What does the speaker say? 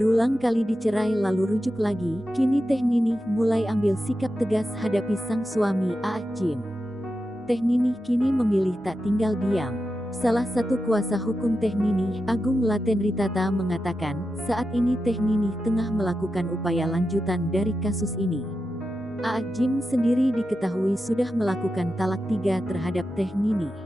Berulang kali dicerai lalu rujuk lagi, kini Teh Ninih mulai ambil sikap tegas hadapi sang suami Aa Jim. Teh Ninih kini memilih tak tinggal diam. Salah satu kuasa hukum Teh Ninih, Agung Latenritata mengatakan, saat ini Teh Ninih tengah melakukan upaya lanjutan dari kasus ini. Aa Jim sendiri diketahui sudah melakukan talak 3 terhadap Teh Ninih.